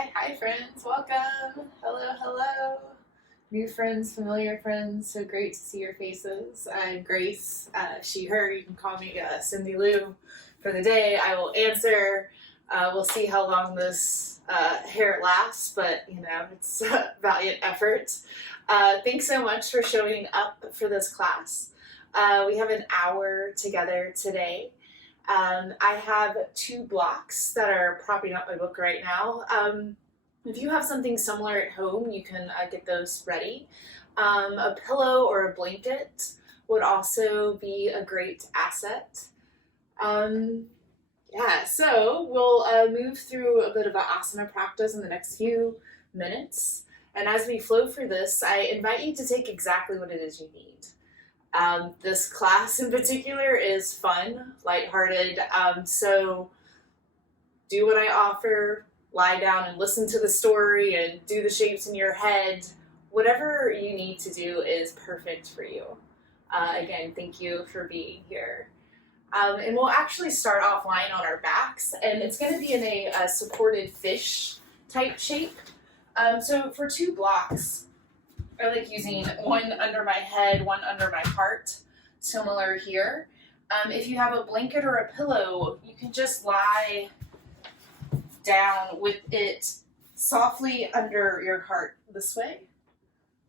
Hi friends, welcome. Hello. New friends, familiar friends, so great to see your faces. I'm Grace, she, her, you can call me Cindy Lou for the day. I will answer. We'll see how long this hair lasts, but it's a valiant effort. Thanks so much for showing up for this class. We have an hour together today. I have 2 blocks that are propping up my book right now. If you have something similar at home, you can get those ready. A pillow or a blanket would also be a great asset. So we'll move through a bit of an asana practice in the next few minutes. And as we flow through this, I invite you to take exactly what it is you need. This class in particular is fun, lighthearted, so do what I offer, lie down and listen to the story and do the shapes in your head. Whatever you need to do is perfect for you. Again, thank you for being here. And we'll actually start off lying on our backs, and it's going to be in a supported fish type shape. So for 2 blocks, I like using one under my head, one under my heart, similar here. If you have a blanket or a pillow, you can just lie down with it softly under your heart this way.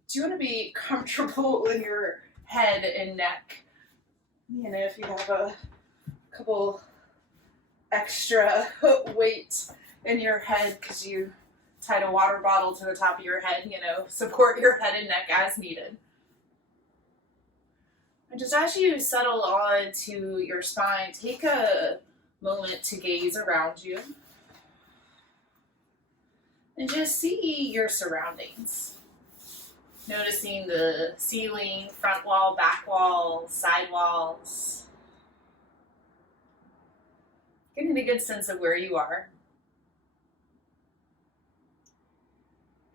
Do you want to be comfortable in your head and neck? If you have a couple extra weight in your head because you tied a water bottle to the top of your head, support your head and neck as needed. And just as you settle on to your spine, take a moment to gaze around you and just see your surroundings. Noticing the ceiling, front wall, back wall, side walls. Getting a good sense of where you are.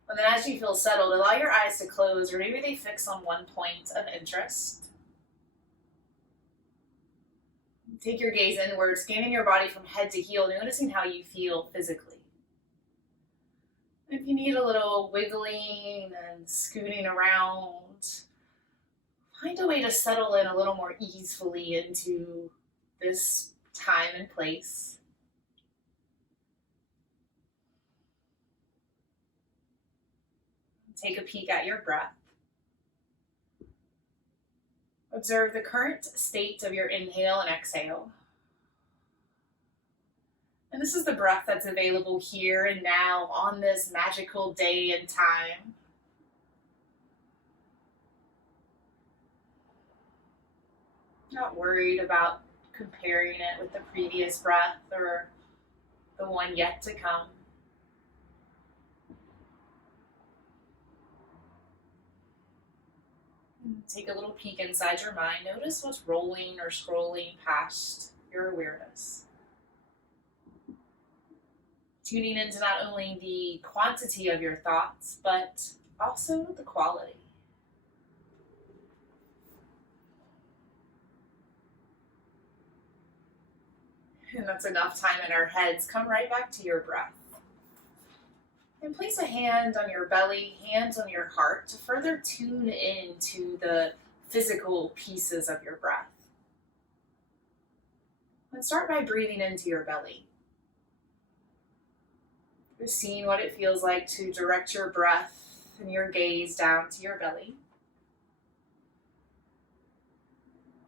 And then as you feel settled, allow your eyes to close, or maybe they fix on one point of interest. Take your gaze inward, scanning your body from head to heel, noticing how you feel physically. If you need a little wiggling and scooting around, find a way to settle in a little more easily into this time and place. Take a peek at your breath. Observe the current state of your inhale and exhale. And this is the breath that's available here and now on this magical day and time. Not worried about comparing it with the previous breath or the one yet to come. Take a little peek inside your mind. Notice what's rolling or scrolling past your awareness. Tuning into not only the quantity of your thoughts, but also the quality. And that's enough time in our heads. Come right back to your breath. And place a hand on your belly, hands on your heart to further tune in to the physical pieces of your breath. And start by breathing into your belly. Just seeing what it feels like to direct your breath and your gaze down to your belly.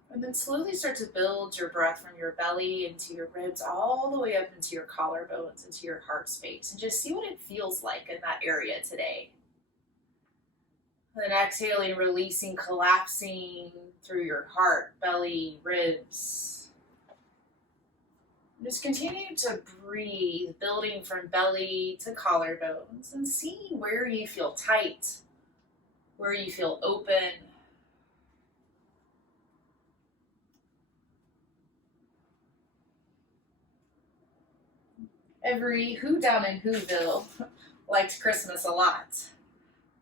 And then slowly start to build your breath from your belly into your ribs, all the way up into your collarbones, into your heart space. And just see what it feels like in that area today. And then exhaling, releasing, collapsing through your heart, belly, ribs. And just continue to breathe, building from belly to collarbones, and seeing where you feel tight, where you feel open. Every who down in Whoville liked Christmas a lot.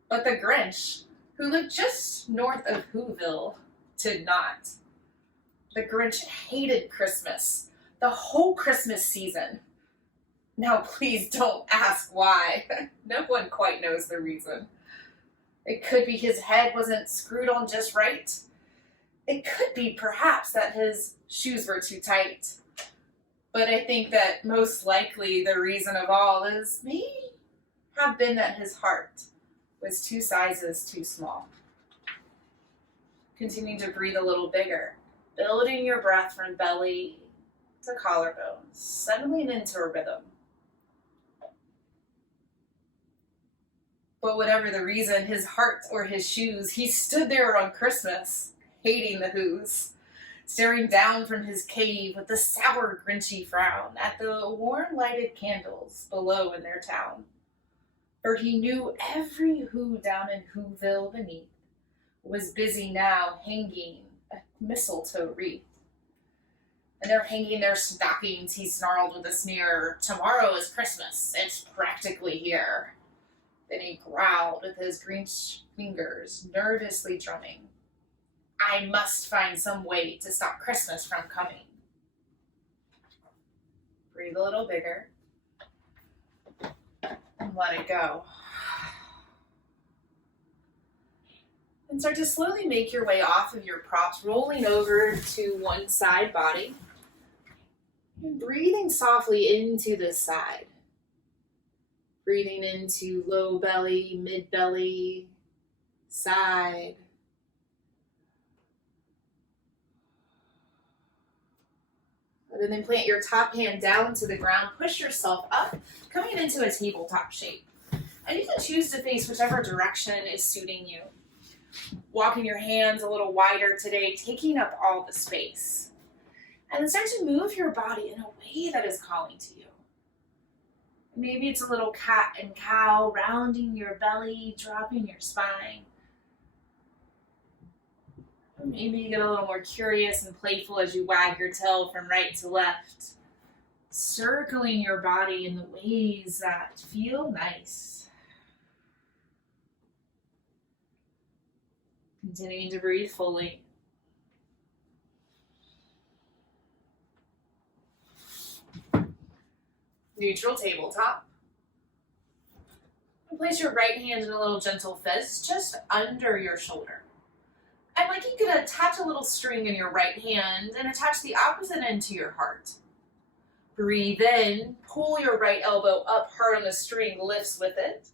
But the Grinch, who lived just north of Whoville, did not. The Grinch hated Christmas, the whole Christmas season. Now please don't ask why. No one quite knows the reason. It could be his head wasn't screwed on just right. It could be perhaps that his shoes were too tight. But I think that most likely the reason of all is may have been that his heart was 2 sizes too small. Continue to breathe a little bigger, building your breath from belly to collarbone, settling into a rhythm. But whatever the reason, his heart or his shoes, he stood there on Christmas, hating the who's, staring down from his cave with a sour, grinchy frown at the warm lighted candles below in their town. For he knew every who down in Whoville beneath was busy now hanging a mistletoe wreath. And they're hanging their stockings, he snarled with a sneer. Tomorrow is Christmas, it's practically here. Then he growled with his Grinch fingers nervously drumming. I must find some way to stop Christmas from coming. Breathe a little bigger and let it go. And start to slowly make your way off of your props, rolling over to one side body and breathing softly into this side. Breathing into low belly, mid belly, side. And then plant your top hand down to the ground. Push yourself up, coming into a tabletop shape. And you can choose to face whichever direction is suiting you. Walking your hands a little wider today, taking up all the space. And then start to move your body in a way that is calling to you. Maybe it's a little cat and cow, rounding your belly, dropping your spine. Or maybe you get a little more curious and playful as you wag your tail from right to left, circling your body in the ways that feel nice. Continuing to breathe fully. Neutral tabletop. And place your right hand in a little gentle fist just under your shoulder. And like you could attach a little string in your right hand and attach the opposite end to your heart. Breathe in, pull your right elbow up hard on the string, lifts with it.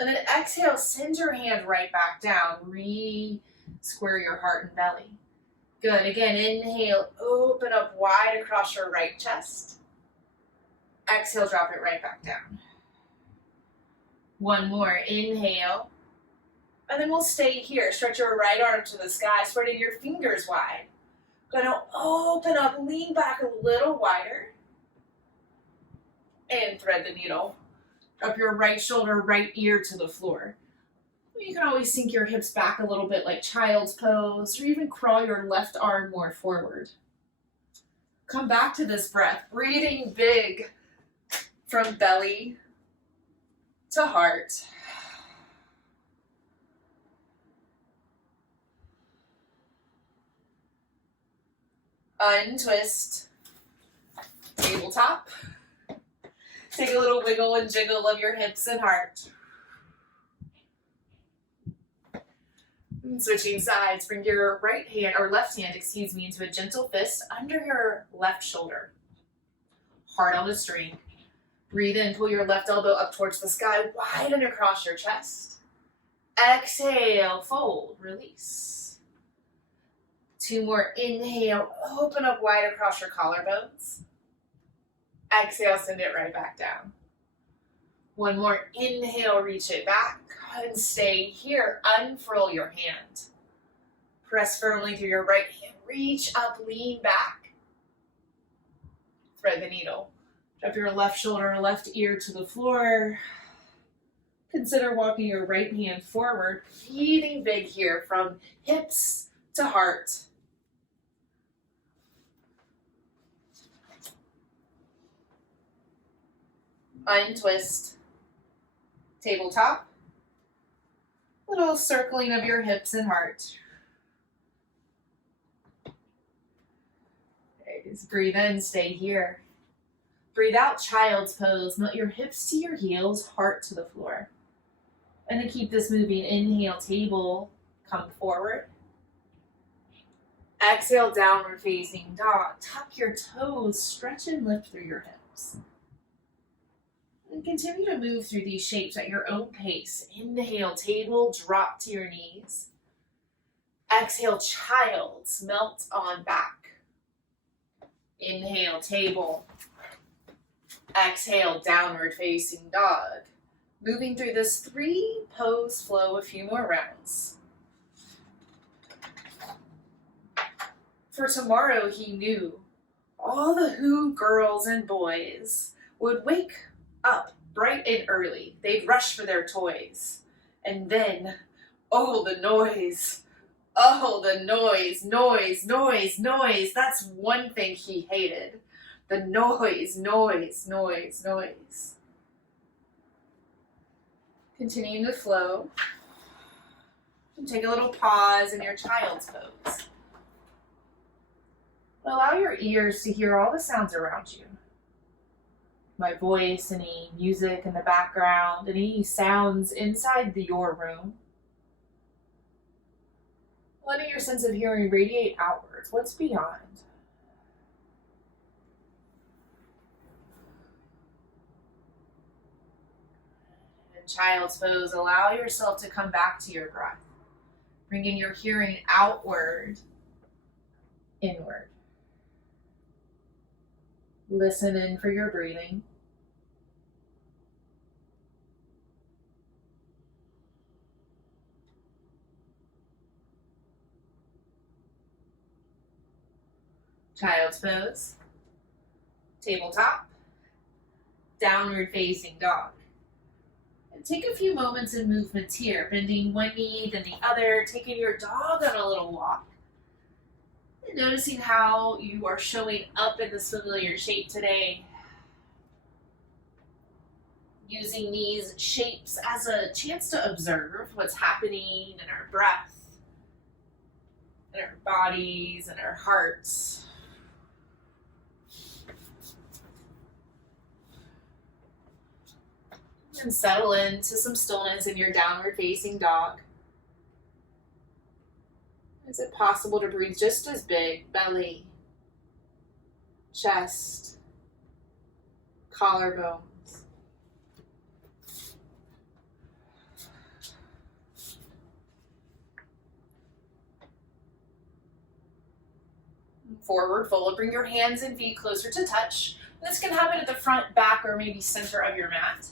And then exhale, send your hand right back down. Re-square your heart and belly. Good. Again, inhale, open up wide across your right chest. Exhale, drop it right back down. One more, inhale. And then we'll stay here. Stretch your right arm to the sky, spreading your fingers wide. Gonna open up, lean back a little wider. And thread the needle. Drop your right shoulder, right ear to the floor. You can always sink your hips back a little bit like child's pose, or even crawl your left arm more forward. Come back to this breath, breathing big. From belly to heart. Untwist. Tabletop. Take a little wiggle and jiggle of your hips and heart. And switching sides, bring your right hand, or left hand, into a gentle fist under your left shoulder. Hard on the string. Breathe in, pull your left elbow up towards the sky, wide and across your chest. Exhale, fold, release. 2 more, inhale, open up wide across your collarbones. Exhale, send it right back down. 1 more, inhale, reach it back, and stay here. Unfurl your hand. Press firmly through your right hand, reach up, lean back. Thread the needle. Drop your left shoulder, left ear to the floor. Consider walking your right hand forward, breathing big here from hips to heart. Untwist. Tabletop. Little circling of your hips and heart. Okay, just breathe in, stay here. Breathe out, child's pose. Melt your hips to your heels, heart to the floor. And then keep this moving. Inhale, table, come forward. Exhale, downward facing dog. Tuck your toes, stretch and lift through your hips. And continue to move through these shapes at your own pace. Inhale, table, drop to your knees. Exhale, child's, melt on back. Inhale, table. Exhale, downward facing dog. Moving through this 3-pose flow a few more rounds. For tomorrow, he knew all the Who girls and boys would wake up bright and early. They'd rush for their toys. And then, oh, the noise. Oh, the noise, noise, noise, noise. That's one thing he hated. The noise, noise, noise, noise. Continuing to flow. And take a little pause in your child's pose. Allow your ears to hear all the sounds around you. My voice, any music in the background, any sounds inside your room. Letting your sense of hearing radiate outwards. What's beyond? In child's pose, allow yourself to come back to your breath. Bringing your hearing outward, inward. Listen in for your breathing. Child's pose, tabletop, downward facing dog. And take a few moments in movements here, bending one knee, then the other, taking your dog on a little walk. And noticing how you are showing up in this familiar shape today. Using these shapes as a chance to observe what's happening in our breath, in our bodies, and our hearts. And settle into some stillness in your downward facing dog. Is it possible to breathe just as big? Belly, chest, collarbones. Forward fold. Bring your hands and feet closer to touch. This can happen at the front, back, or maybe center of your mat.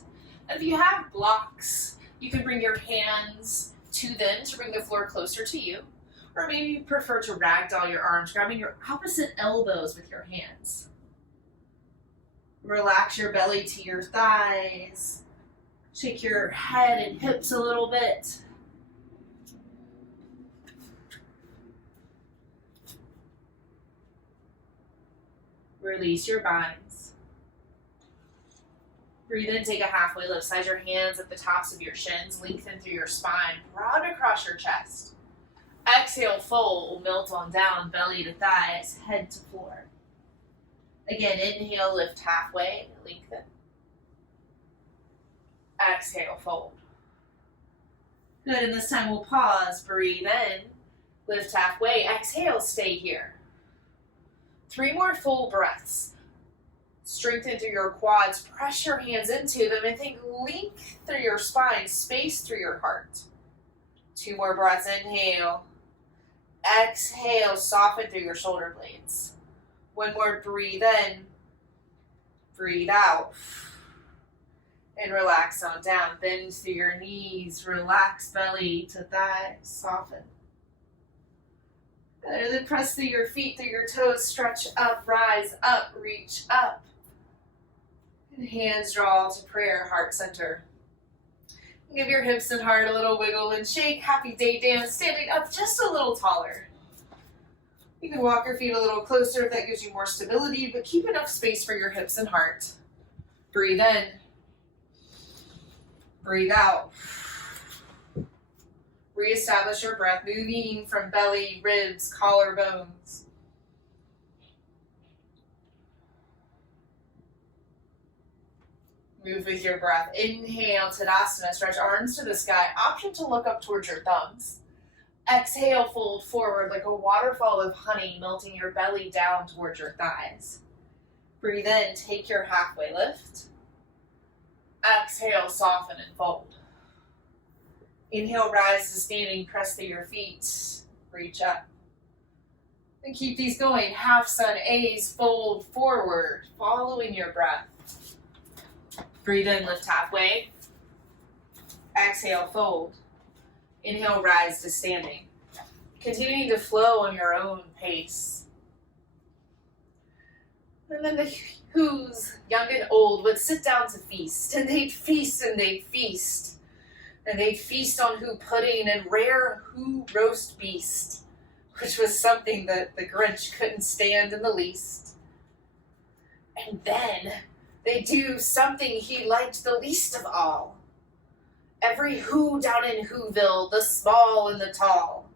And if you have blocks, you can bring your hands to them to bring the floor closer to you. Or maybe you prefer to ragdoll your arms, grabbing your opposite elbows with your hands. Relax your belly to your thighs. Shake your head and hips a little bit. Release your binds. Breathe in, take a halfway lift. Slide your hands at the tops of your shins, lengthen through your spine, broad across your chest. Exhale, fold, melt on down, belly to thighs, head to floor. Again, inhale, lift halfway, lengthen. Exhale, fold. Good, and this time we'll pause, breathe in, lift halfway, exhale, stay here. 3 more full breaths. Strengthen through your quads, press your hands into them, and think length through your spine, space through your heart. 2 more breaths, inhale. Exhale, soften through your shoulder blades. 1 more, breathe in. Breathe out. And relax on down. Bend through your knees, relax belly to thighs, soften. And then press through your feet, through your toes, stretch up, rise up, reach up. And hands draw to prayer, heart center. Give your hips and heart a little wiggle and shake. Happy day dance, standing up just a little taller. You can walk your feet a little closer if that gives you more stability, but keep enough space for your hips and heart. Breathe in. Breathe out. Reestablish your breath, moving from belly, ribs, collarbones. Move with your breath. Inhale, Tadasana, stretch arms to the sky. Option to look up towards your thumbs. Exhale, fold forward like a waterfall of honey, melting your belly down towards your thighs. Breathe in, take your halfway lift. Exhale, soften and fold. Inhale, rise to standing, press through your feet, reach up. And keep these going. Half sun A's, fold forward, following your breath. Breathe in, lift halfway. Exhale, fold. Inhale, rise to standing. Continuing to flow on your own pace. And then the who's, young and old, would sit down to feast. And they'd feast and they'd feast. And they'd feast on who pudding and rare who roast beast, which was something that the Grinch couldn't stand in the least. And then they'd do something he liked the least of all. Every who down in Whoville, the small and the tall,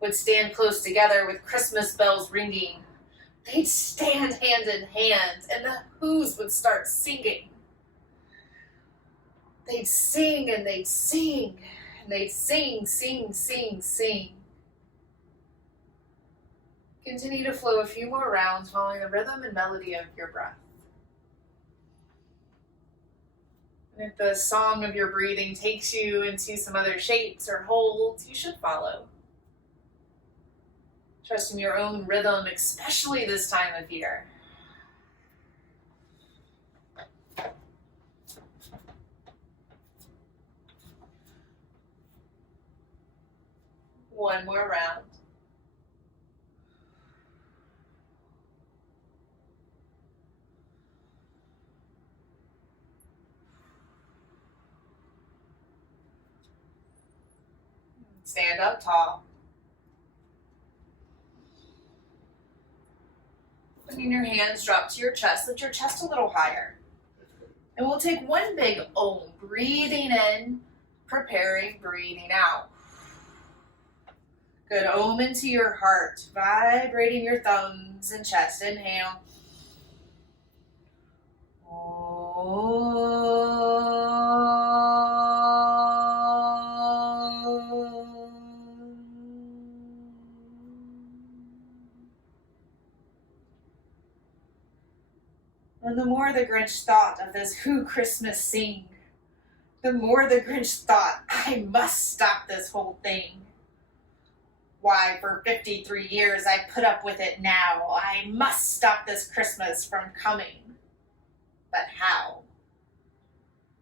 would stand close together with Christmas bells ringing. They'd stand hand in hand, and the who's would start singing. They'd sing and they'd sing, and they'd sing, sing, sing, sing. Continue to flow a few more rounds, following the rhythm and melody of your breath. And if the song of your breathing takes you into some other shapes or holds, you should follow. Trust in your own rhythm, especially this time of year. One more round. Stand up tall. Letting your hands drop to your chest, lift your chest a little higher. And we'll take one big Om, breathing in, preparing, breathing out. Good, Om into your heart, vibrating your thumbs and chest. Inhale. And the more the Grinch thought of this Who Christmas sing, the more the Grinch thought, I must stop this whole thing. Why, for 53 years I put up with it now. I must stop this Christmas from coming. But how?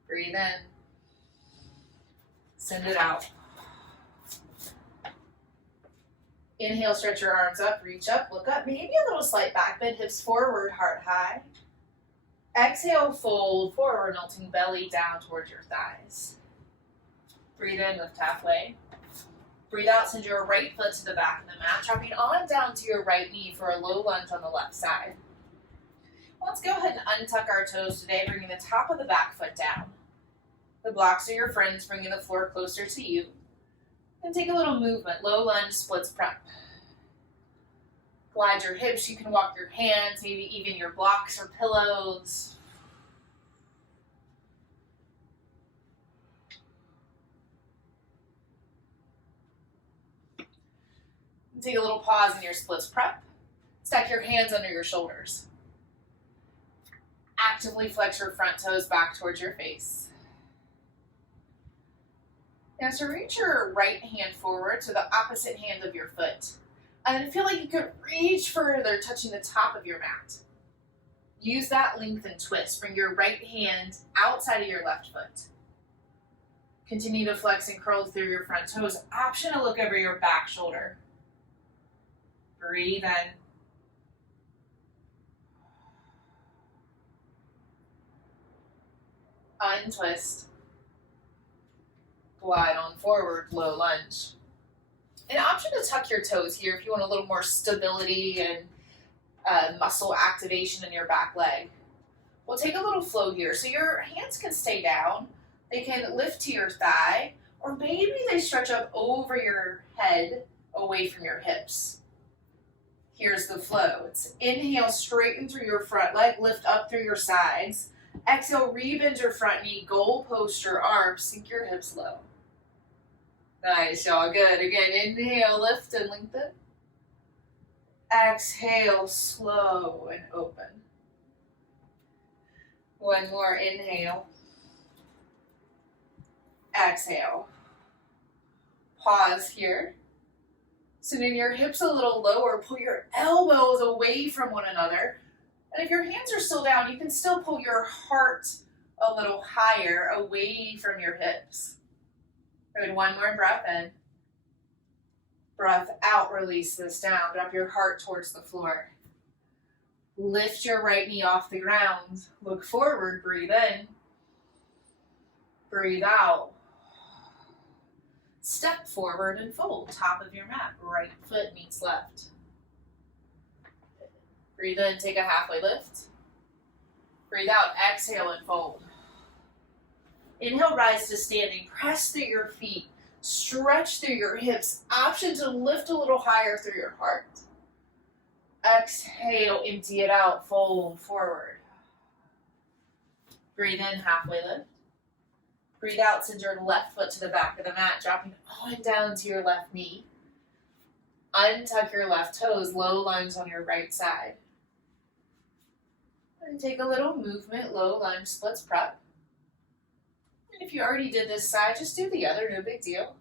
Breathe in. Send it out. Inhale, stretch your arms up, reach up, look up, maybe a little slight back bend, hips forward, heart high. Exhale, fold forward, melting belly down towards your thighs. Breathe in, lift halfway. Breathe out, send your right foot to the back of the mat, dropping on down to your right knee for a low lunge on the left side. Let's go ahead and untuck our toes today, bringing the top of the back foot down. The blocks are your friends, bringing the floor closer to you. And take a little movement, low lunge, splits prep. Glide your hips, you can walk your hands, maybe even your blocks or pillows. Take a little pause in your splits prep. Stack your hands under your shoulders. Actively flex your front toes back towards your face. Now, so reach your right hand forward to the opposite hand of your foot. And then feel like you could reach further, touching the top of your mat. Use that length and twist. Bring your right hand outside of your left foot. Continue to flex and curl through your front toes. Option to look over your back shoulder. Breathe in. Untwist. Glide on forward, low lunge. An option to tuck your toes here if you want a little more stability and muscle activation in your back leg. We'll take a little flow here. So your hands can stay down. They can lift to your thigh, or maybe they stretch up over your head away from your hips. Here's the flow. It's inhale, straighten through your front leg, lift up through your sides. Exhale, rebend your front knee, goal post your arms, sink your hips low. Nice, y'all. Good. Again, inhale, lift and lengthen. Exhale, slow and open. One more, inhale. Exhale. Pause here. Sending your hips a little lower, pull your elbows away from one another. And if your hands are still down, you can still pull your heart a little higher away from your hips. Good, one more breath in. Breath out, release this down. Drop your heart towards the floor. Lift your right knee off the ground. Look forward, breathe in. Breathe out. Step forward and fold, top of your mat. Right foot meets left. Breathe in, take a halfway lift. Breathe out, exhale and fold. Inhale, rise to standing. Press through your feet. Stretch through your hips. Option to lift a little higher through your heart. Exhale, empty it out, fold forward. Breathe in, halfway lift. Breathe out, send your left foot to the back of the mat, dropping on down to your left knee. Untuck your left toes, low lunge on your right side. And take a little movement, low lunge, splits prep. And if you already did this side, just do the other, no big deal.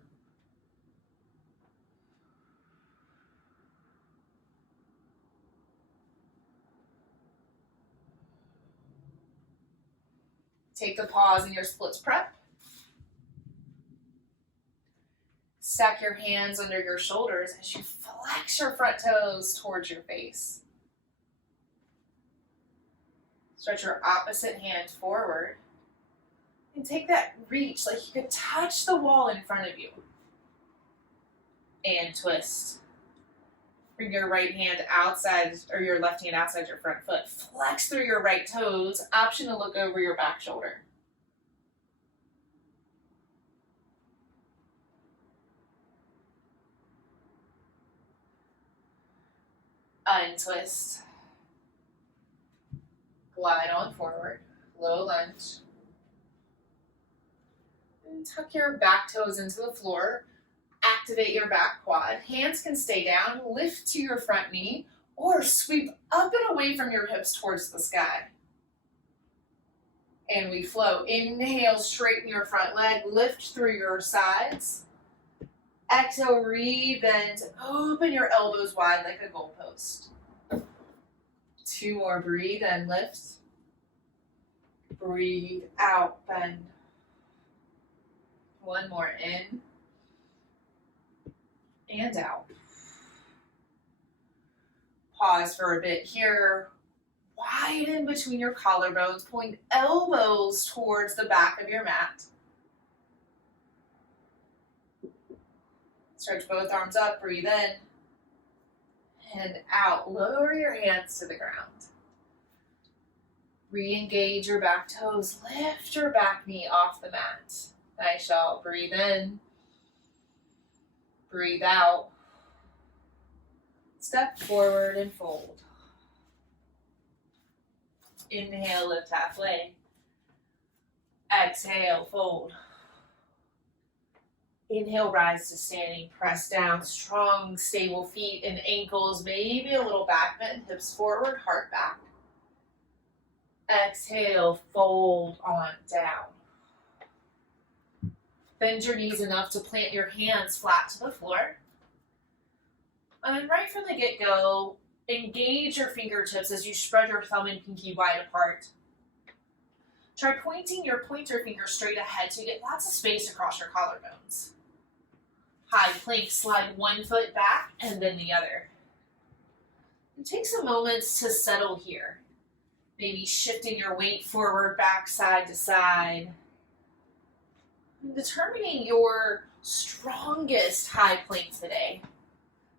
Take the pause in your splits prep. Stack your hands under your shoulders as you flex your front toes towards your face. Stretch your opposite hand forward. And take that reach like you could touch the wall in front of you. And twist. Bring your right hand outside, or your left hand outside your front foot. Flex through your right toes. Option to look over your back shoulder. Untwist. Glide on forward. Low lunge. And tuck your back toes into the floor. Activate your back quad. Hands can stay down. Lift to your front knee or sweep up and away from your hips towards the sky. And we flow. Inhale, straighten your front leg. Lift through your sides. Exhale, rebend. Open your elbows wide like a goalpost. Two more. Breathe and lift. Breathe out, bend. One more in. And out. Pause for a bit here. Widen between your collarbones, pulling elbows towards the back of your mat. Stretch both arms up, breathe in. And out. Lower your hands to the ground. Re-engage your back toes. Lift your back knee off the mat. Nice, y'all. Breathe in. Breathe out. Step forward and fold. Inhale, lift halfway. Exhale, fold. Inhale, rise to standing. Press down. Strong, stable feet and ankles. Maybe a little back bend. Hips forward, heart back. Exhale, fold on down. Bend your knees enough to plant your hands flat to the floor. And then right from the get-go, engage your fingertips as you spread your thumb and pinky wide apart. Try pointing your pointer finger straight ahead so you get lots of space across your collarbones. High plank, slide one foot back and then the other. And take some moments to settle here. Maybe shifting your weight forward, back, side to side. Determining your strongest high plank today.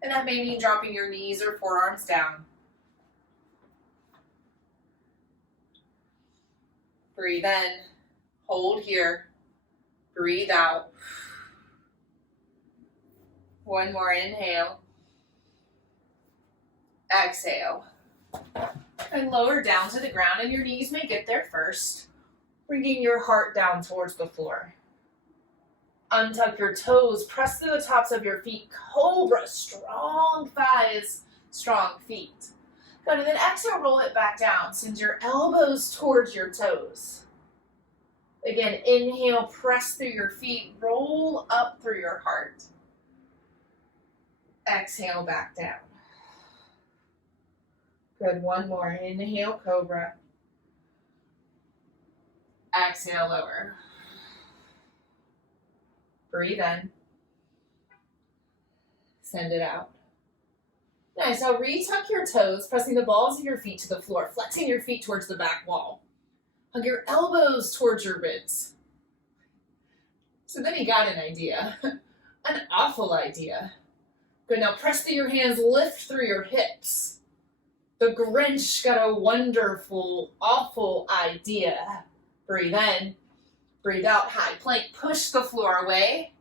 And that may mean dropping your knees or forearms down. Breathe in, hold here, breathe out. One more inhale. Exhale. And lower down to the ground, and your knees may get there first, bringing your heart down towards the floor. Untuck your toes, press through the tops of your feet, cobra, strong thighs, strong feet. Good, and then exhale, roll it back down. Send your elbows towards your toes. Again, inhale, press through your feet, roll up through your heart. Exhale, back down. Good, one more. Inhale, cobra. Exhale, lower. Breathe in. Send it out. Nice, now retuck your toes, pressing the balls of your feet to the floor, flexing your feet towards the back wall. Hug your elbows towards your ribs. So then you got an idea, an awful idea. Good, now press through your hands, lift through your hips. The Grinch got a wonderful, awful idea. Breathe in, breathe out, high plank, push the floor away.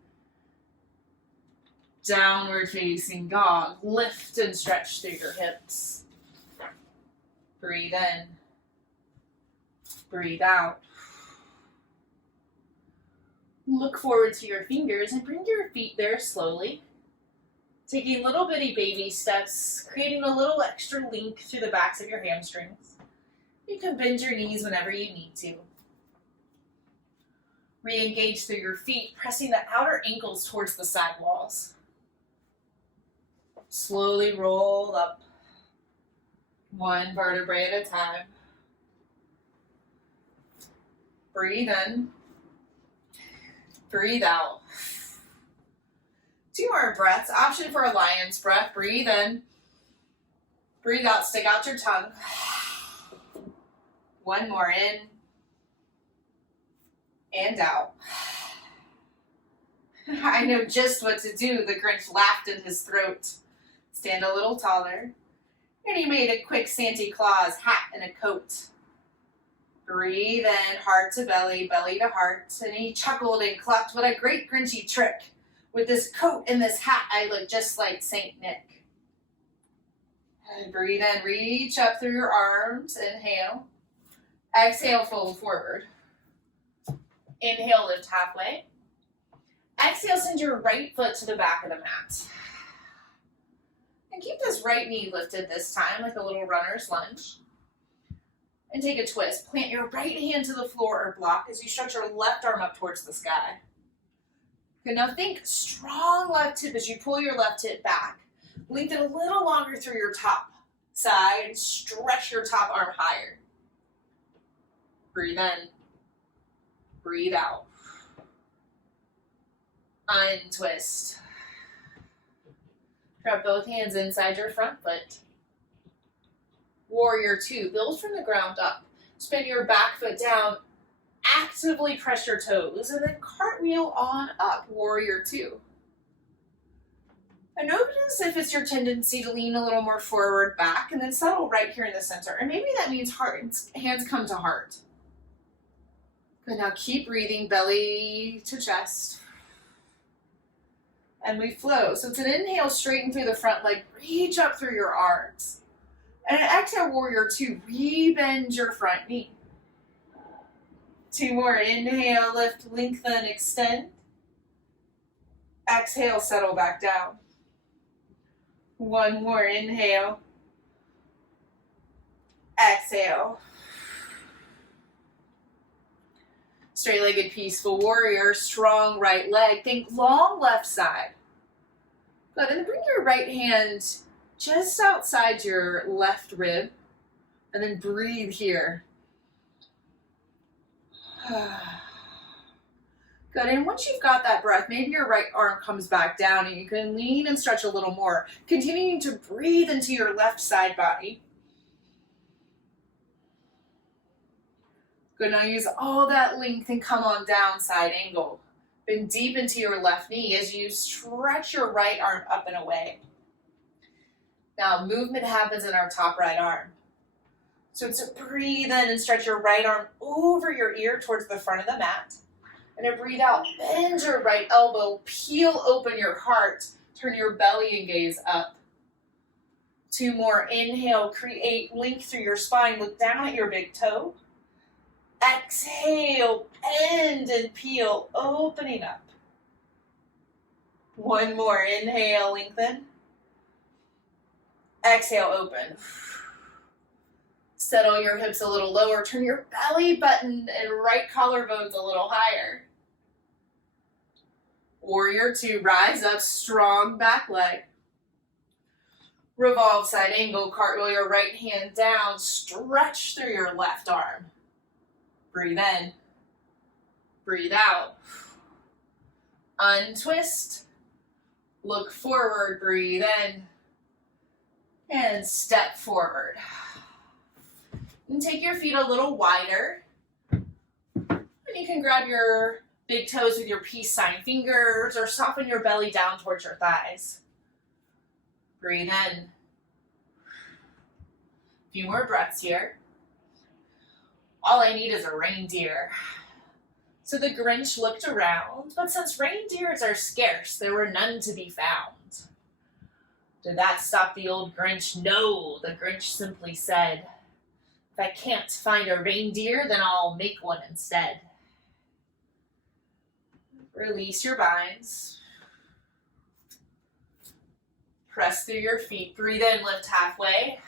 Downward facing dog, lift and stretch through your hips. Breathe in, breathe out. Look forward to your fingers and bring your feet there slowly. Taking little bitty baby steps, creating a little extra link through the backs of your hamstrings. You can bend your knees whenever you need to. Re-engage through your feet, pressing the outer ankles towards the side walls. Slowly roll up, one vertebrae at a time. Breathe in, breathe out. 2 more breaths. Option for a lion's breath. Breathe in, breathe out, stick out your tongue. 1 more in and out. I know just what to do, the Grinch laughed in his throat. Stand a little taller. And he made a quick Santa Claus hat and a coat. Breathe in, heart to belly, belly to heart. And he chuckled and clapped, what a great Grinchy trick. With this coat and this hat, I look just like Saint Nick. And breathe in, reach up through your arms, inhale. Exhale, fold forward. Inhale, lift halfway. Exhale, send your right foot to the back of the mat. And keep this right knee lifted this time, like a little runner's lunge. And take a twist. Plant your right hand to the floor or block as you stretch your left arm up towards the sky. Okay, now think strong left hip as you pull your left hip back. Lengthen a little longer through your top side and stretch your top arm higher. Breathe in. Breathe out. Untwist. Grab both hands inside your front foot. Warrior 2. Build from the ground up. Spin your back foot down. Actively press your toes and then cartwheel on up. Warrior 2. And notice if it's your tendency to lean a little more forward back and then settle right here in the center. And maybe that means hands come to heart. Good, now keep breathing, belly to chest. And we flow. So it's an inhale, straighten through the front leg, reach up through your arms. And an exhale, warrior 2, rebend your front knee. 2 more, inhale, lift, lengthen, extend. Exhale, settle back down. 1 more, inhale. Exhale. Straight-legged peaceful warrior, strong right leg. Think long left side. Good, and then bring your right hand just outside your left rib. And then breathe here. Good, and once you've got that breath, maybe your right arm comes back down and you can lean and stretch a little more. Continuing to breathe into your left side body. Good, now use all that length and come on down, side angle. Bend deep into your left knee as you stretch your right arm up and away. Now movement happens in our top right arm. So to breathe in and stretch your right arm over your ear towards the front of the mat. And then breathe out, bend your right elbow, peel open your heart, turn your belly and gaze up. 2 more. Inhale, create length through your spine. Look down at your big toe. Exhale, bend and peel, opening up. 1 more. Inhale, lengthen. Exhale, open. Settle your hips a little lower. Turn your belly button and right collarbones a little higher. Warrior 2, rise up, strong back leg. Revolve side angle, cartwheel your right hand down, stretch through your left arm. Breathe in, breathe out. Untwist, look forward, breathe in, and step forward. And take your feet a little wider. And you can grab your big toes with your peace sign fingers or soften your belly down towards your thighs. Breathe in. A few more breaths here. All I need is a reindeer. So the Grinch looked around, but since reindeers are scarce, there were none to be found. Did that stop the old Grinch? No, the Grinch simply said, if I can't find a reindeer, then I'll make one instead. Release your binds. Press through your feet. Breathe in, lift halfway.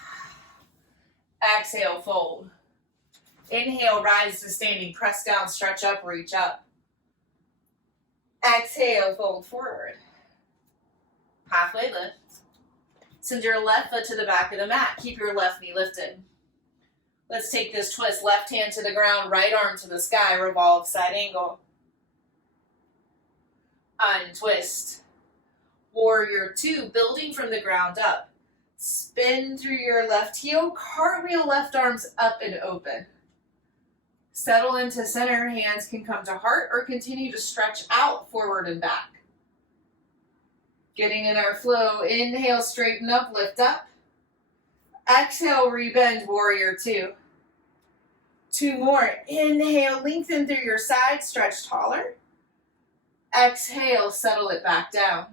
Exhale, fold. Inhale, rise to standing. Press down, stretch up, reach up. Exhale, fold forward. Halfway lift. Send your left foot to the back of the mat. Keep your left knee lifted. Let's take this twist. Left hand to the ground, right arm to the sky. Revolve side angle. Untwist. Warrior 2, building from the ground up. Spin through your left heel, cartwheel left arms up and open. Settle into center, hands can come to heart or continue to stretch out forward and back. Getting in our flow, inhale, straighten up, lift up. Exhale, rebend, warrior 2. 2 more, inhale, lengthen through your side, stretch taller. Exhale, settle it back down.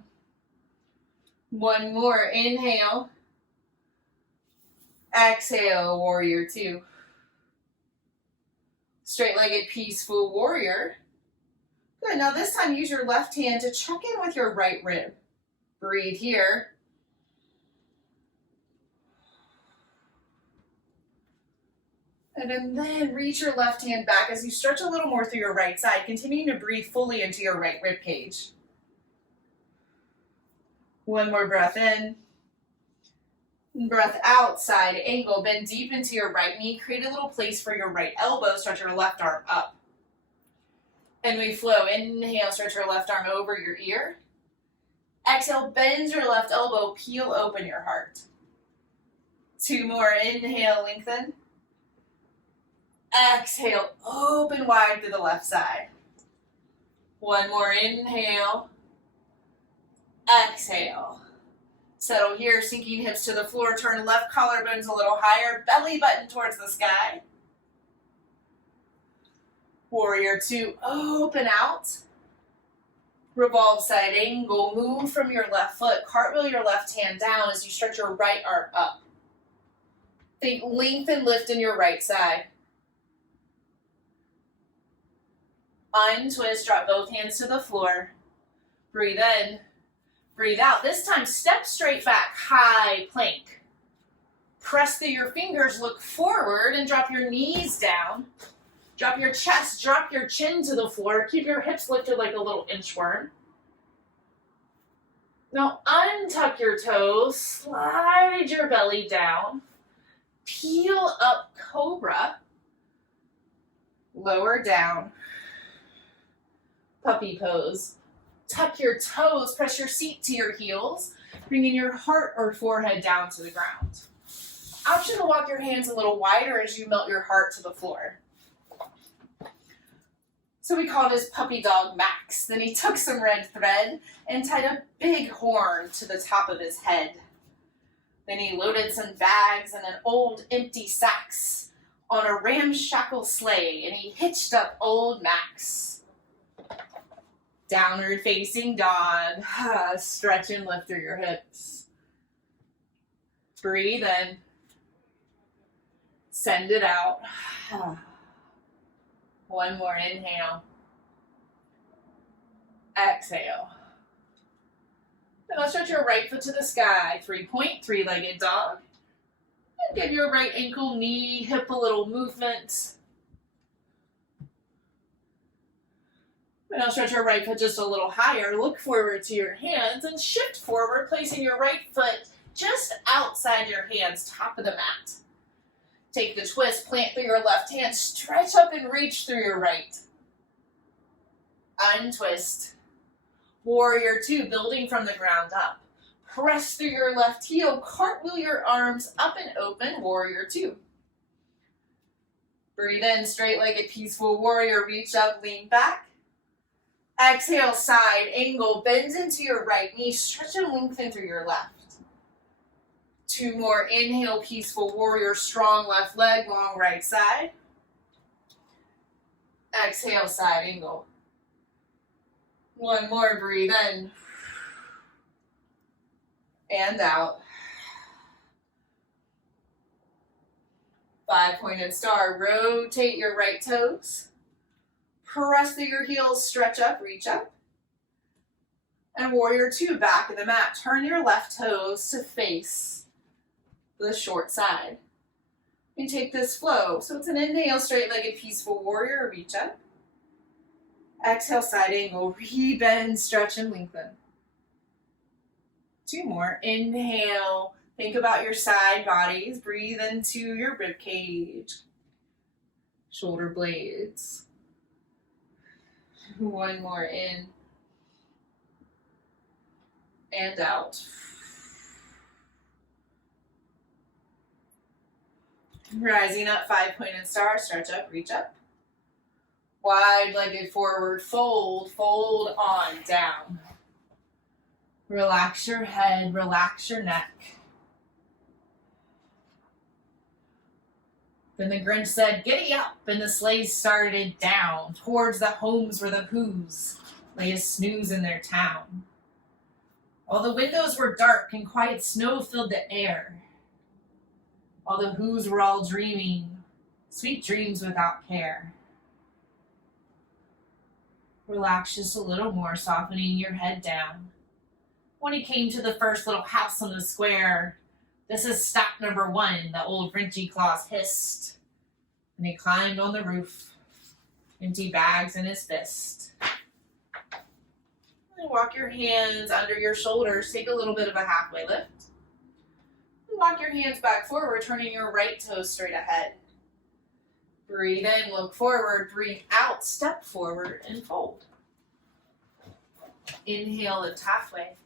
1 more, inhale. Exhale, warrior 2. Straight-legged peaceful warrior. Good, now this time use your left hand to check in with your right rib. Breathe here. And then reach your left hand back as you stretch a little more through your right side, continuing to breathe fully into your right rib cage. 1 more breath in. Breath out, side angle. Bend deep into your right knee. Create a little place for your right elbow. Stretch your left arm up. And we flow. Inhale, stretch your left arm over your ear. Exhale, bend your left elbow. Peel open your heart. 2 more. Inhale, lengthen. Exhale, open wide to the left side. 1 more. Inhale. Exhale. Settle here, sinking hips to the floor. Turn left collarbones a little higher. Belly button towards the sky. Warrior 2, open out. Revolve side angle. Move from your left foot. Cartwheel your left hand down as you stretch your right arm up. Think lengthen, lift in your right side. Untwist, drop both hands to the floor. Breathe in. Breathe out. This time, step straight back, high plank. Press through your fingers, look forward, and drop your knees down. Drop your chest, drop your chin to the floor. Keep your hips lifted like a little inchworm. Now, untuck your toes, slide your belly down. Peel up, cobra. Lower down. Puppy pose. Tuck your toes, press your seat to your heels, bringing your heart or forehead down to the ground. Option to walk your hands a little wider as you melt your heart to the floor. So we called his puppy dog Max. Then he took some red thread and tied a big horn to the top of his head. Then he loaded some bags and an old empty sacks on a ramshackle sleigh, and he hitched up old Max. Downward facing dog. Stretch and lift through your hips. Breathe in. Send it out. One more inhale. Exhale. Now stretch your right foot to the sky. 3-point, three-legged dog. And give your right ankle, knee, hip a little movement. Now stretch your right foot just a little higher. Look forward to your hands and shift forward, placing your right foot just outside your hands, top of the mat. Take the twist, plant through your left hand, stretch up and reach through your right. Untwist. Warrior 2, building from the ground up. Press through your left heel, cartwheel your arms up and open, Warrior 2. Breathe in, straight-legged peaceful warrior, reach up, lean back. Exhale, side angle, bend into your right knee, stretch and lengthen through your left. 2 more, inhale, peaceful warrior, strong left leg, long right side. Exhale, side angle. 1 more, breathe in. And out. 5-pointed star, rotate your right toes. Press through your heels, stretch up, reach up. And warrior 2, back of the mat. Turn your left toes to face the short side. You take this flow. So it's an inhale, straight-legged peaceful warrior, reach up. Exhale, side angle, re-bend, stretch and lengthen. 2 more. Inhale, think about your side bodies. Breathe into your rib cage, shoulder blades. 1 more, in and out. Rising up, 5-pointed star, stretch up, reach up. Wide-legged forward fold, fold on down. Relax your head, relax your neck. Then the Grinch said, "Giddy up," and the sleigh started down towards the homes where the Who's lay a snooze in their town. All the windows were dark and quiet snow filled the air. All the Who's were all dreaming, sweet dreams without care. Relax just a little more, softening your head down. When he came to the first little house on the square, "This is stop number 1, the old Grinchy Claus hissed. And he climbed on the roof, empty bags in his fist. And walk your hands under your shoulders, take a little bit of a halfway lift. And walk your hands back forward, turning your right toes straight ahead. Breathe in, look forward, breathe out, step forward and fold. Inhale, lift halfway.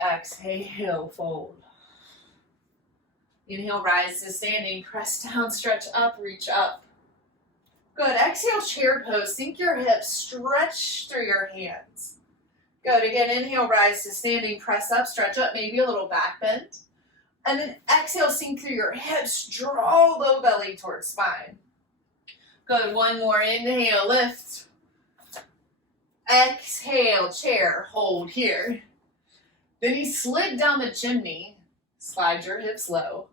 Exhale, fold. Inhale, rise to standing, press down, stretch up, reach up. Good, exhale, chair pose, sink your hips, stretch through your hands. Good, again, inhale, rise to standing, press up, stretch up, maybe a little back bend. And then exhale, sink through your hips, draw low belly towards spine. Good, 1 more, inhale, lift. Exhale, chair, hold here. Then he slid down the chimney, slide your hips low.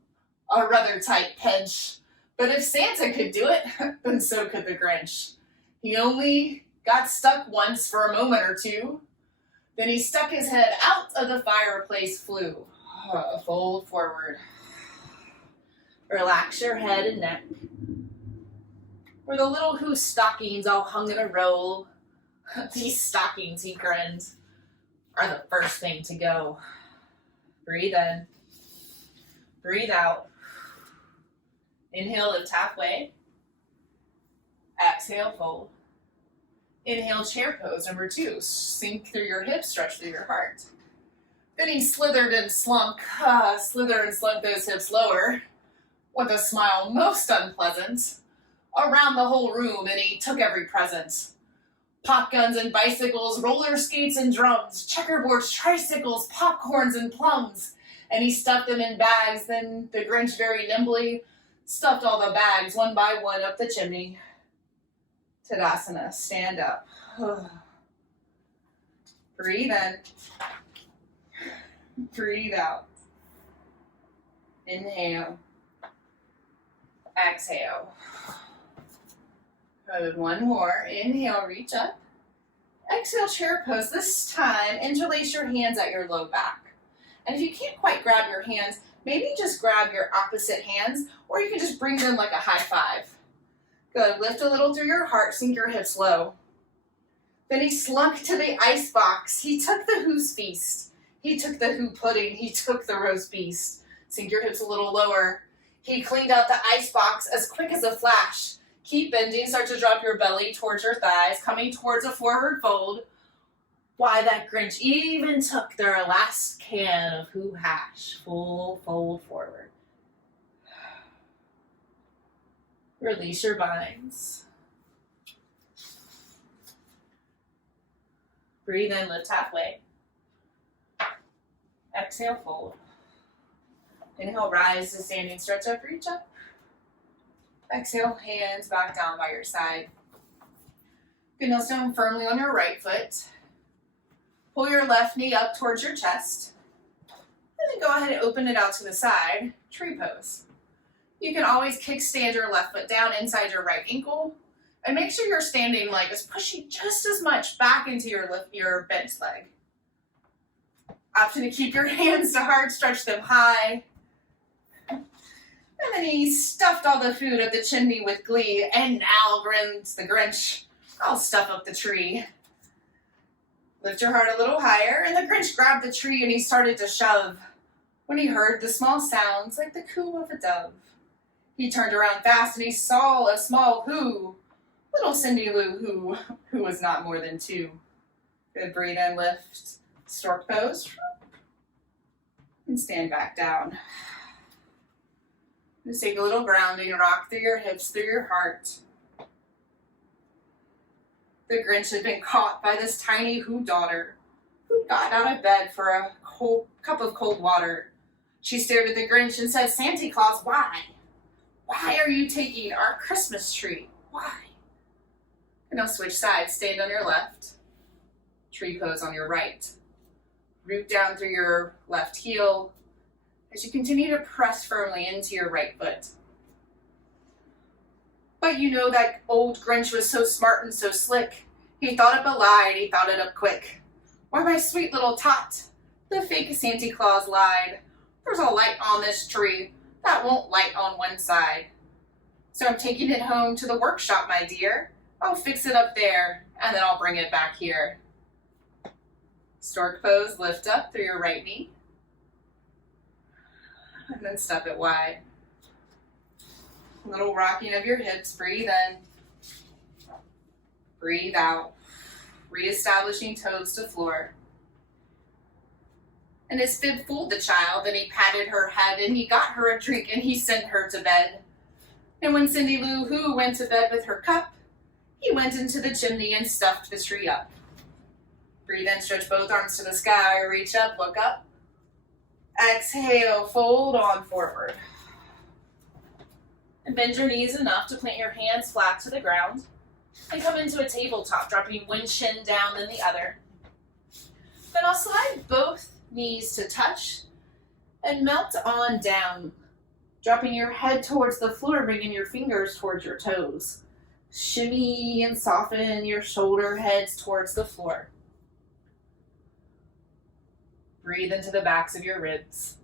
A rather tight pinch. But if Santa could do it, then so could the Grinch. He only got stuck once for a moment or two. Then he stuck his head out of the fireplace, flew. Fold forward. Relax your head and neck. Where the little Who stockings all hung in a row. These stockings, he grinned, are the first thing to go. Breathe in. Breathe out. Inhale, lift halfway. Exhale, fold. Inhale, chair pose number 2. Sink through your hips, stretch through your heart. Then he slithered and slunk those hips lower with a smile most unpleasant around the whole room, and he took every present. Pop guns and bicycles, roller skates and drums, checkerboards, tricycles, popcorns and plums, and he stuffed them in bags. Then the Grinch very nimbly stuffed all the bags one by one up the chimney. Tadasana, stand up. Breathe in. Breathe out. Inhale. Exhale. Good. One more. Inhale, reach up. Exhale, chair pose. This time, interlace your hands at your low back. And if you can't quite grab your hands, maybe just grab your opposite hands, or you can just bring them like a high five. Good. Lift a little through your heart, sink your hips low. Then he slunk to the ice box. He took the Who's Feast. He took the Who Pudding. He took the Roast Beast. Sink your hips a little lower. He cleaned out the ice box as quick as a flash. Keep bending, start to drop your belly towards your thighs, coming towards a forward fold. Why, that Grinch even took their last can of Who Hash. Full fold forward. Release your binds. Breathe in, lift halfway. Exhale, fold. Inhale, rise to standing, stretch up, reach up. Exhale, hands back down by your side. Good, kneel down firmly on your right foot. Pull your left knee up towards your chest. And then go ahead and open it out to the side, tree pose. You can always kickstand your left foot down inside your right ankle. And make sure your standing leg is pushing just as much back into your bent leg. Option to keep your hands to heart, stretch them high. And then he stuffed all the food up the chimney with glee, and now grins the Grinch, I'll stuff up the tree. Lift your heart a little higher, and the Grinch grabbed the tree and he started to shove. When he heard the small sounds like the coo of a dove, he turned around fast and he saw a small Who, little Cindy Lou who was not more than 2. Good, breathe in, lift, Stork Pose, and stand back down. Just take a little grounding, rock through your hips, through your heart. The Grinch had been caught by this tiny Who daughter, who got out of bed for a cup of cold water. She stared at the Grinch and said, Santa Claus, why? Why are you taking our Christmas tree? Why? And now switch sides, stand on your left, tree pose on your right. Root down through your left heel, as you continue to press firmly into your right foot. But you know that old Grinch was so smart and so slick. He thought up a lie and he thought it up quick. Why, my sweet little tot, the fake Santa Claus lied. There's a light on this tree that won't light on one side. So I'm taking it home to the workshop, my dear. I'll fix it up there and then I'll bring it back here. Stork pose, lift up through your right knee. And then step it wide. A little rocking of your hips. Breathe in. Breathe out. Reestablishing toes to floor. And his fib fooled the child. Then he patted her head and he got her a drink and he sent her to bed. And when Cindy Lou Who went to bed with her cup, he went into the chimney and stuffed the tree up. Breathe in, stretch both arms to the sky. Reach up, look up. Exhale, fold on forward. And bend your knees enough to plant your hands flat to the ground. And come into a tabletop, dropping one shin down then the other. Then I'll slide both knees to touch and melt on down, dropping your head towards the floor, bringing your fingers towards your toes. Shimmy and soften your shoulder heads towards the floor. Breathe into the backs of your ribs.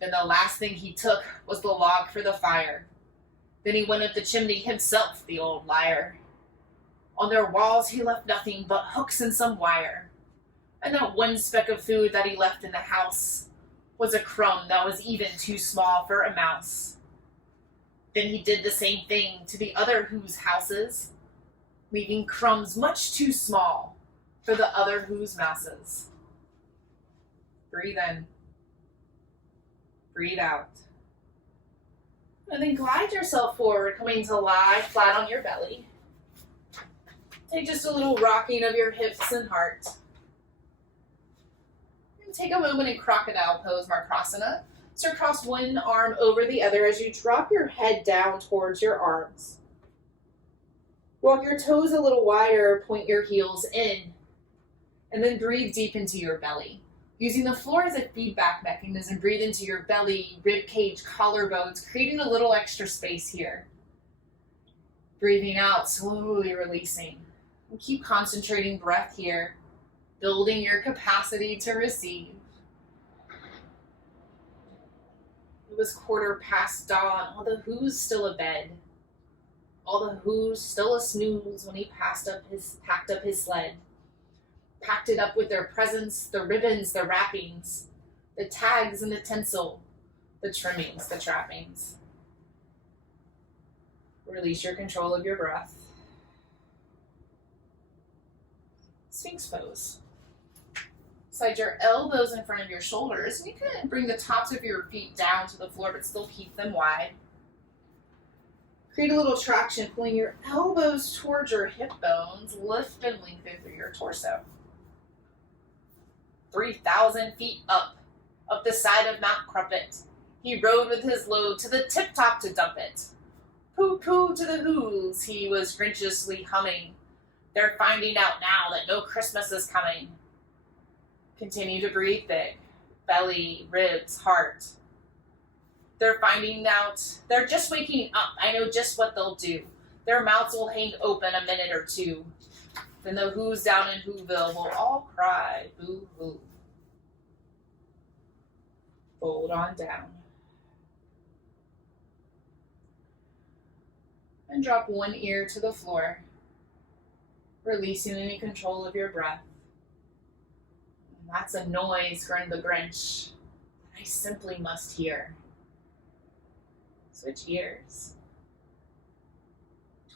Then the last thing he took was the log for the fire. Then he went up the chimney himself, the old liar. On their walls he left nothing but hooks and some wire. And that one speck of food that he left in the house was a crumb that was even too small for a mouse. Then he did the same thing to the other Who's houses, leaving crumbs much too small for the other Who's mouses. Breathe in. Breathe out. And then glide yourself forward, coming to lie flat on your belly. Take just a little rocking of your hips and heart. And take a moment in crocodile pose, Markrasana. So cross one arm over the other as you drop your head down towards your arms. Walk your toes a little wider, point your heels in. And then breathe deep into your belly. Using the floor as a feedback mechanism, breathe into your belly, rib cage, collarbones, creating a little extra space here. Breathing out, slowly releasing. And keep concentrating breath here, building your capacity to receive. It was 1:15 dawn, all the who's still abed. All the who's still a snooze when he packed up his sled. Packed it up with their presents, the ribbons, the wrappings, the tags and the tinsel, the trimmings, the trappings. Release your control of your breath. Sphinx pose. Slide your elbows in front of your shoulders, and you can bring the tops of your feet down to the floor, but still keep them wide. Create a little traction, pulling your elbows towards your hip bones. Lift and lengthen through your torso. 3,000 feet up the side of Mount Crumpet. He rode with his load to the tip-top to dump it. Pooh-pooh to the whoos, he was Grinchiously humming. They're finding out now that no Christmas is coming. Continue to breathe big. Belly, ribs, heart. They're finding out. They're just waking up. I know just what they'll do. Their mouths will hang open a minute or two. Then the who's down in Whoville will all cry, boo-hoo. Fold on down. And drop one ear to the floor, releasing any control of your breath. And that's a noise, grinned the Grinch, that I simply must hear. Switch ears.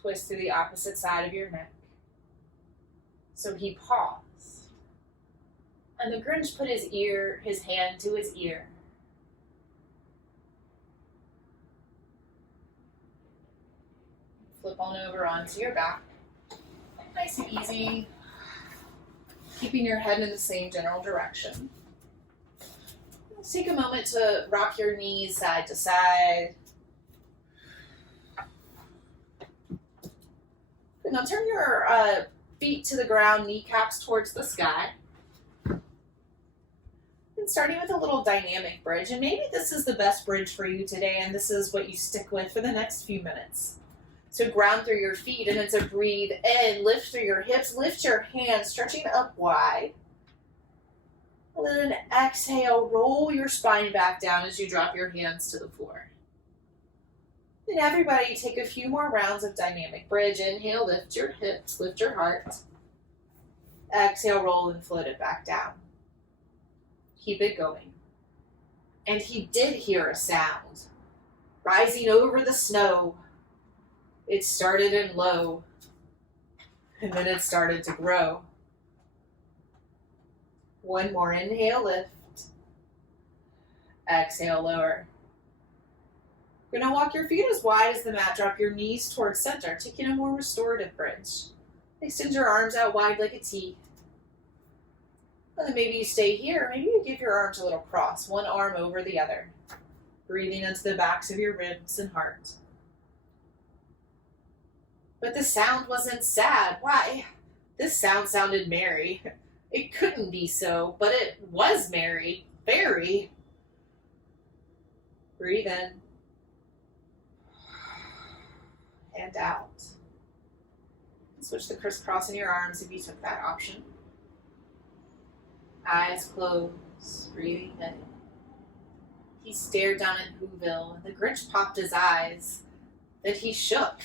Twist to the opposite side of your neck. So he paused. And the Grinch put his hand to his ear. Flip on over onto your back. Nice and easy. Keeping your head in the same general direction. Let's take a moment to rock your knees side to side. Good. Now turn your feet to the ground, kneecaps towards the sky. And starting with a little dynamic bridge. And maybe this is the best bridge for you today, and this is what you stick with for the next few minutes. So ground through your feet, and it's a breathe in, lift through your hips, lift your hands, stretching up wide. And then exhale, roll your spine back down as you drop your hands to the floor. And everybody take a few more rounds of dynamic bridge. Inhale, lift your hips, lift your heart. Exhale, roll and float it back down. Keep it going. And he did hear a sound rising over the snow. It started in low, and then it started to grow. One more inhale, lift. Exhale, lower. You're going to walk your feet as wide as the mat. Drop your knees towards center, taking a more restorative bridge. Extend your arms out wide like a T. And then maybe you stay here. Maybe you give your arms a little cross, one arm over the other. Breathing into the backs of your ribs and heart. But the sound wasn't sad. Why? This sound sounded merry. It couldn't be so, but it was merry. Very. Breathe in. And out. Switch the crisscross in your arms if you took that option. Eyes closed. Breathing in. He stared down at Whoville, and the Grinch popped his eyes. Then he shook.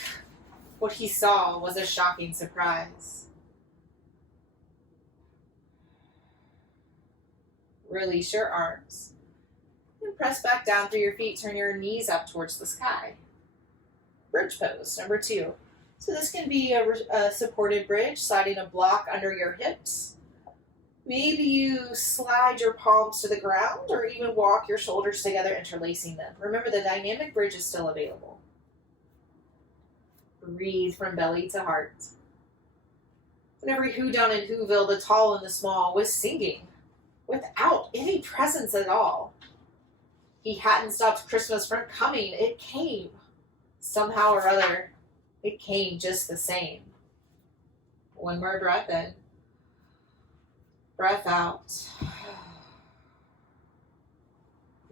What he saw was a shocking surprise. Release your arms. And press back down through your feet. Turn your knees up towards the sky. Bridge pose, number 2. So this can be a supported bridge, sliding a block under your hips. Maybe you slide your palms to the ground or even walk your shoulders together, interlacing them. Remember, the dynamic bridge is still available. Breathe from belly to heart. And every who down in Whoville, the tall and the small, was singing without any presents at all. He hadn't stopped Christmas from coming. It came. Somehow or other, it came just the same. One more breath in. Breath out.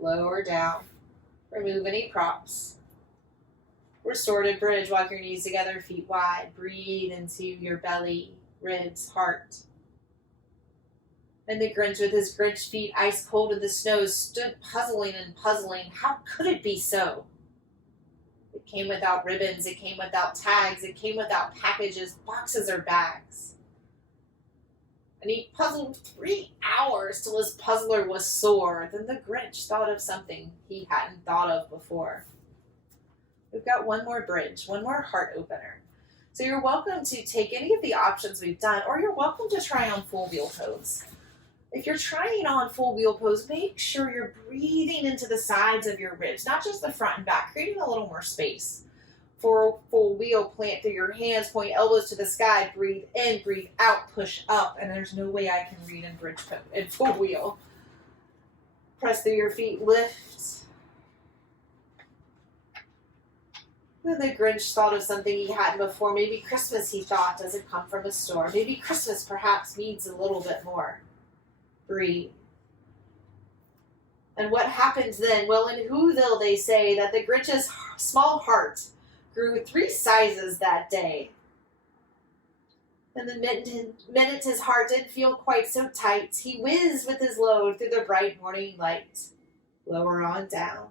Lower down. Remove any props. Restorative Bridge. Walk your knees together, feet wide. Breathe into your belly, ribs, heart. And the Grinch, with his Grinch feet ice cold in the snow, stood puzzling and puzzling. How could it be so? It came without ribbons. It came without tags. It came without packages, boxes, or bags. And he puzzled 3 hours till his puzzler was sore. Then the Grinch thought of something he hadn't thought of before. We've got one more bridge, one more heart opener. So you're welcome to take any of the options we've done, or you're welcome to try on full wheel pose. If you're trying on full wheel pose, make sure you're breathing into the sides of your ribs, not just the front and back, creating a little more space. For full wheel, plant through your hands, point elbows to the sky, breathe in, breathe out, push up. And there's no way I can read in bridge pose, in full wheel. Press through your feet, lift. Then the Grinch thought of something he hadn't before. Maybe Christmas, he thought, doesn't come from a store. Maybe Christmas perhaps needs a little bit more. Breathe. And what happens then? Well, in Whoville they say that the Grinch's small heart grew 3 sizes that day. And the minute his heart didn't feel quite so tight, he whizzed with his load through the bright morning light. Lower on down.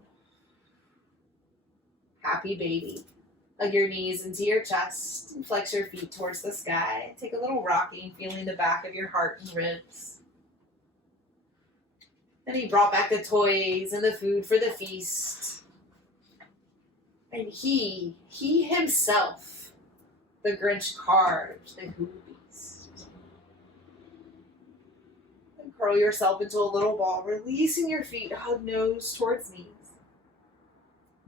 Happy baby. Hug your knees into your chest and flex your feet towards the sky. Take a little rocking, feeling the back of your heart and ribs. And he brought back the toys and the food for the feast. And he himself, the Grinch, carved the Who Beast. And curl yourself into a little ball, releasing your feet, hug nose towards knees.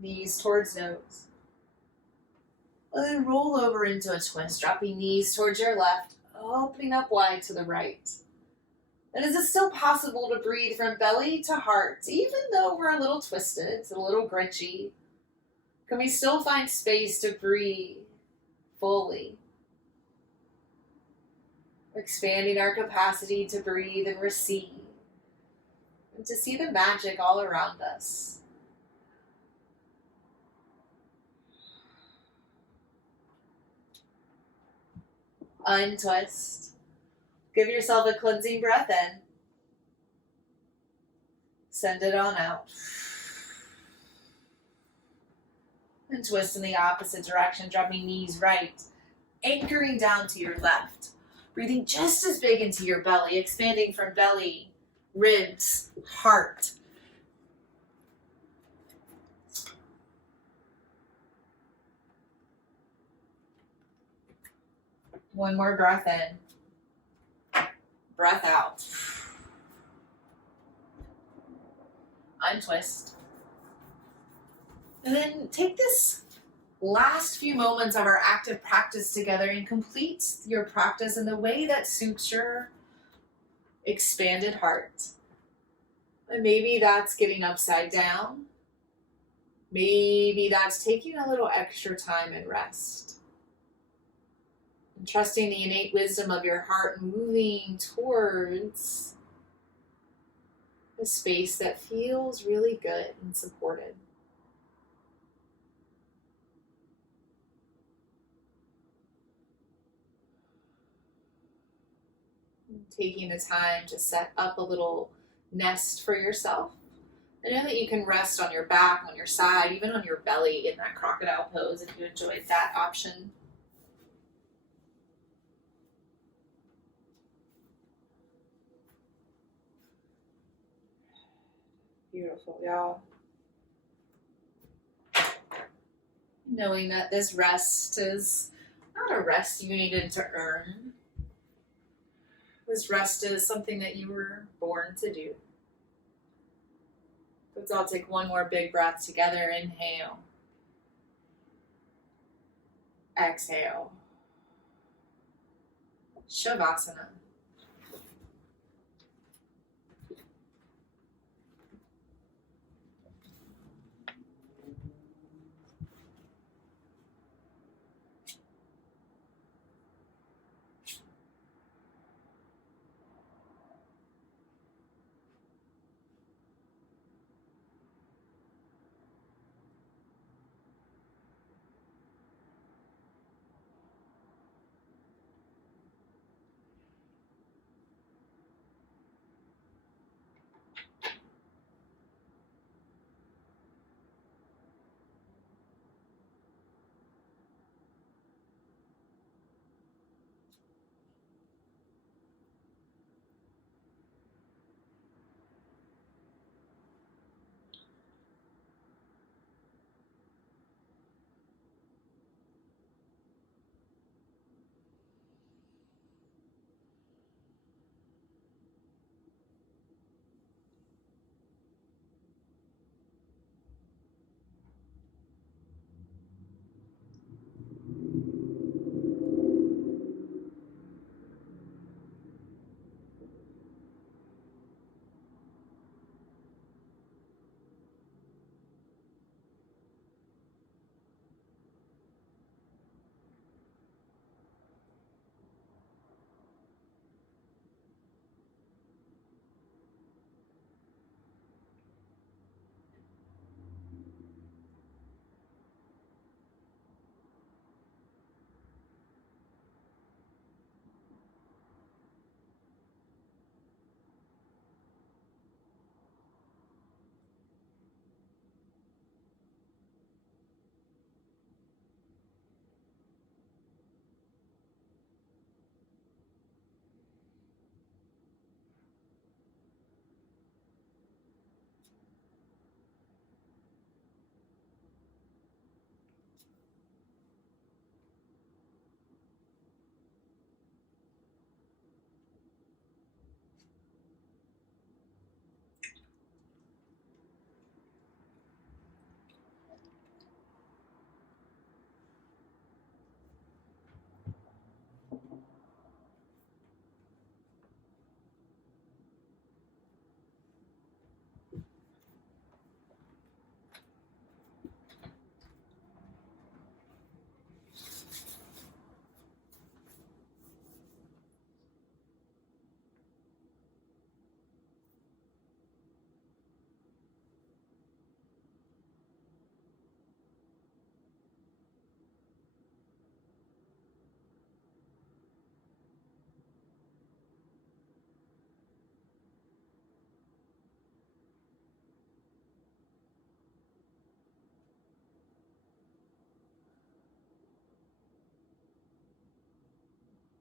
Knees towards nose. And then roll over into a twist, dropping knees towards your left, opening up wide to the right. And is it still possible to breathe from belly to heart, even though we're a little twisted, it's a little grinchy? Can we still find space to breathe fully? Expanding our capacity to breathe and receive, and to see the magic all around us. Untwist. Give yourself a cleansing breath in. Send it on out. And twist in the opposite direction, dropping knees right, anchoring down to your left. Breathing just as big into your belly, expanding from belly, ribs, heart. One more breath in. Breath out. Untwist. And then take this last few moments of our active practice together and complete your practice in the way that suits your expanded heart. And maybe that's getting upside down. Maybe that's taking a little extra time and rest. And trusting the innate wisdom of your heart, moving towards a space that feels really good and supported. Taking the time to set up a little nest for yourself. I know that you can rest on your back, on your side, even on your belly in that crocodile pose if you enjoyed that option. Beautiful, y'all. Knowing that this rest is not a rest you needed to earn. This rest is something that you were born to do. Let's all take one more big breath together. Inhale. Exhale. Shavasana.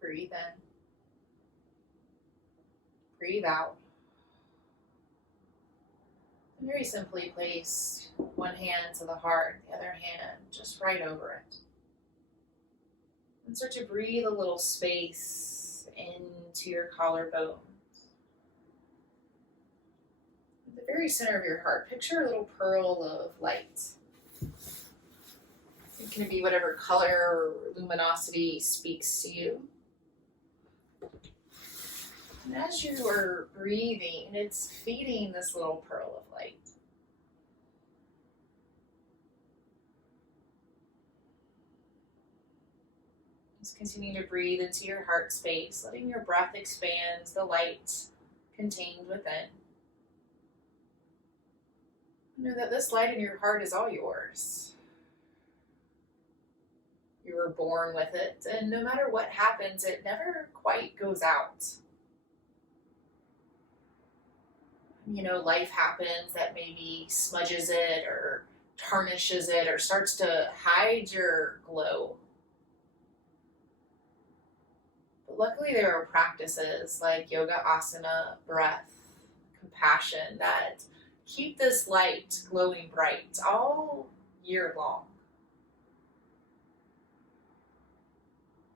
Breathe in. Breathe out. And very simply place one hand to the heart, the other hand just right over it. And start to breathe a little space into your collarbones. At the very center of your heart, picture a little pearl of light. It can be whatever color or luminosity speaks to you. And as you are breathing, it's feeding this little pearl of light. Just continue to breathe into your heart space, letting your breath expand the light contained within. Know that this light in your heart is all yours. You were born with it, and no matter what happens, it never quite goes out. Life happens that maybe smudges it or tarnishes it or starts to hide your glow. But luckily there are practices like yoga, asana, breath, compassion that keep this light glowing bright all year long.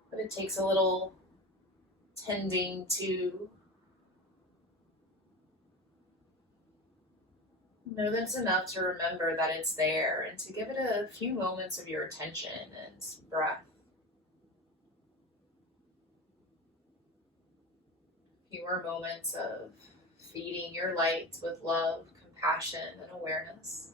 But it takes a little tending to. Know that it's enough to remember that it's there and to give it a few moments of your attention and breath. Fewer moments of feeding your light with love, compassion, and awareness.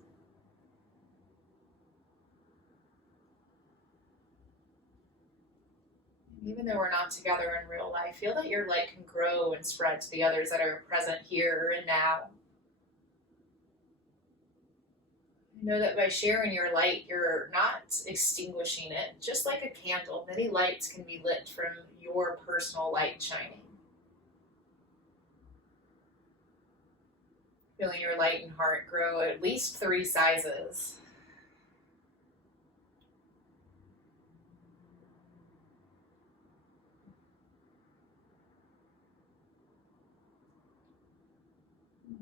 Even though we're not together in real life, feel that your light can grow and spread to the others that are present here and now. Know that by sharing your light, you're not extinguishing it. Just like a candle, many lights can be lit from your personal light shining. Feeling your light and heart grow at least 3 sizes.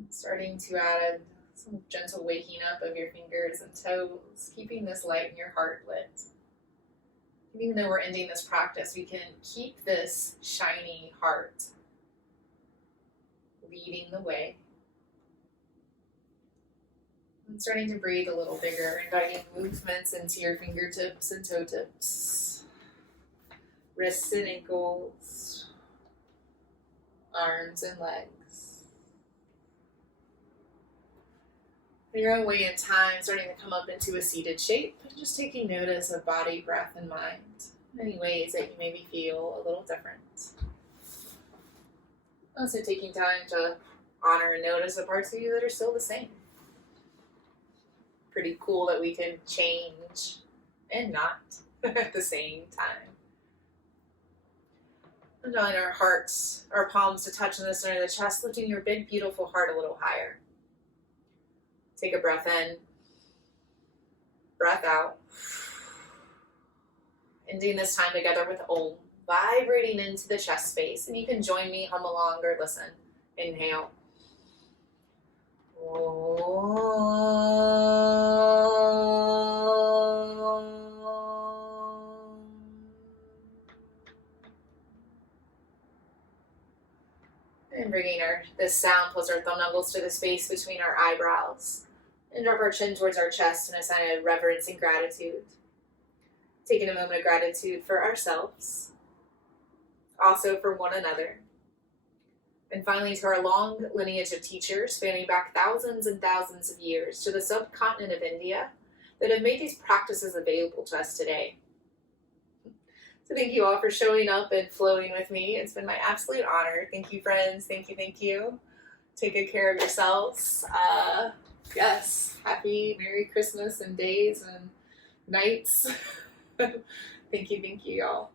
Starting to add some gentle waking up of your fingers and toes, keeping this light in your heart lit. And even though we're ending this practice, we can keep this shiny heart leading the way. And starting to breathe a little bigger, inviting movements into your fingertips and toe tips, wrists and ankles, arms and legs. In your own way and time, starting to come up into a seated shape, and just taking notice of body, breath, and mind. Any ways that you maybe feel a little different. Also taking time to honor and notice the parts of you that are still the same. Pretty cool that we can change and not at the same time. Allowing our hearts, our palms to touch in the center of the chest, lifting your big, beautiful heart a little higher. Take a breath in, breath out. Ending this time together with Om, vibrating into the chest space. And you can join me, hum along, or listen. Inhale. And bringing this sound plus our thumb knuckles to the space between our eyebrows. And drop our chin towards our chest in a sign of reverence and gratitude. Taking a moment of gratitude for ourselves, also for one another. And finally to our long lineage of teachers spanning back thousands and thousands of years to the subcontinent of India that have made these practices available to us today. So thank you all for showing up and flowing with me. It's been my absolute honor. Thank you, friends. Thank you. Take good care of yourselves. Yes, happy Merry Christmas and days and nights. Thank you, y'all.